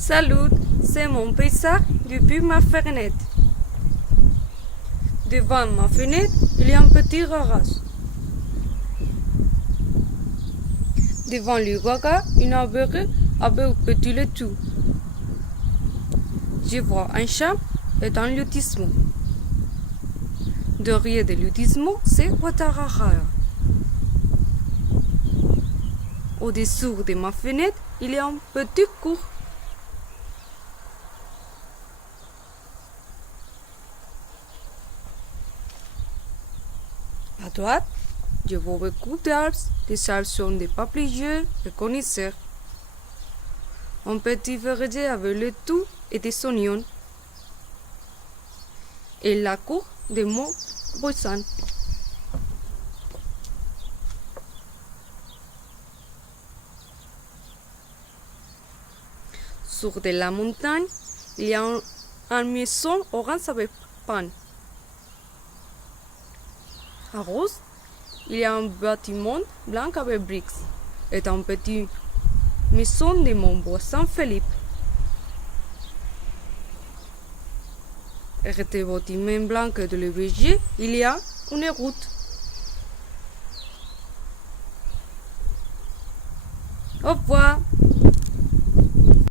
Salut, c'est mon paysage depuis ma fenêtre. Devant ma fenêtre, il y a un petit garage. Devant le garage, une arbre avec un petit laitue. Je vois un champ et un lotissement. Derrière le lotissement, c'est Guadalajara. Au-dessous de ma fenêtre, il y a un petit cours. À droite, je vois beaucoup d'arbres. Les arbres sont des papayers et conifères. Un petit verger avec le tout et des oignons. Et la cour de mon voisin. Sur de la montagne, il y a une maison orange avec pain. À gauche, il y a un bâtiment blanc avec briques et une petite maison de mon voisin Philippe. Et le bâtiment blanc de le verger, il y a une route. Au revoir.